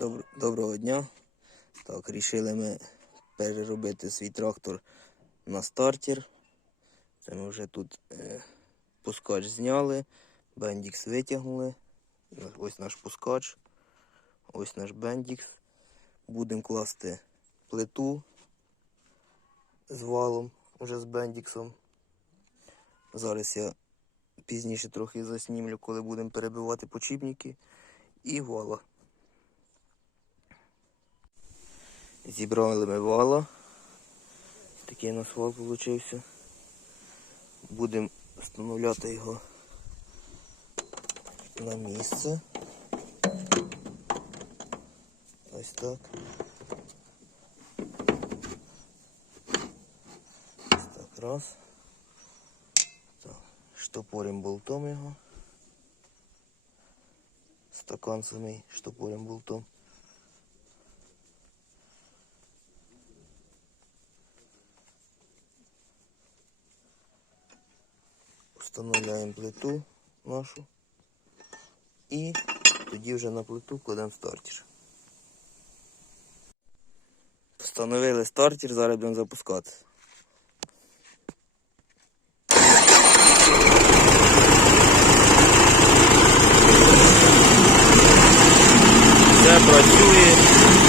Добр- Доброго дня. Так, рішили ми переробити свій трактор на стартер. Це ми вже тут е, пускач зняли, бендікс витягнули. Ось наш пускач, ось наш бендікс. Будемо класти плиту з валом, уже з бендіксом. Зараз я пізніше трохи заснімлю, коли будемо перебивати почіпники і вала. Зібрали ми вала. Такий у нас вал вийшов. Будемо встановляти його на місце. Ось так. Ось так раз. Так. Штопорим болтом його. Стакан самий штопорим болтом. Встановляємо плиту нашу і тоді вже на плиту кладемо стартер. Встановили стартер, зараз будемо запускати. Все працює.